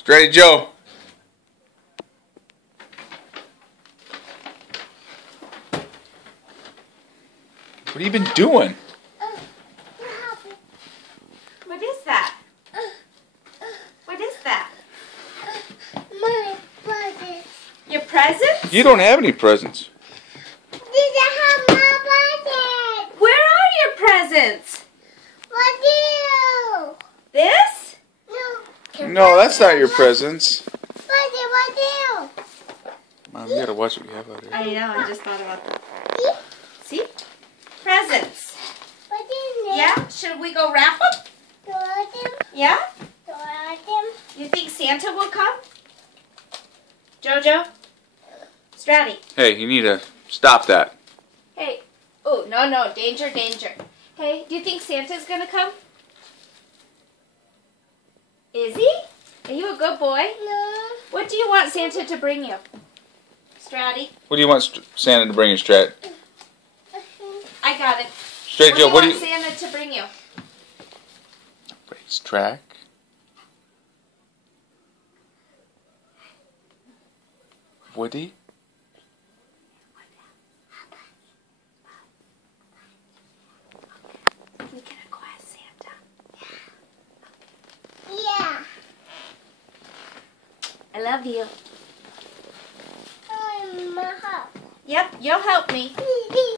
Straight Joe. What have you been doing? What is that? What is that? My presents. Your presents? You don't have any presents. Did I have my presents? Where are your presents? What do you? This? No. No, that's not your presents. What do you? Mom, you gotta watch what you have out here. I know, I just thought about that. See? Presents. What do you? Yeah? Should we go wrap them? Them. Yeah? Them. You think Santa will come? Jojo? Stratty? Hey, you need to stop that. Hey. Oh, no. Danger, danger. Hey, do you think Santa's gonna come? Is he? Are you a good boy? No. What do you want Santa to bring you? Stratty? What do you want Santa to bring you, Strat? I got it. Straight Joe, What do you want Santa to bring you? Racetrack. Woody? We gotta go ask Santa. Yeah. I love you. I'm a hug. Yep, you'll help me.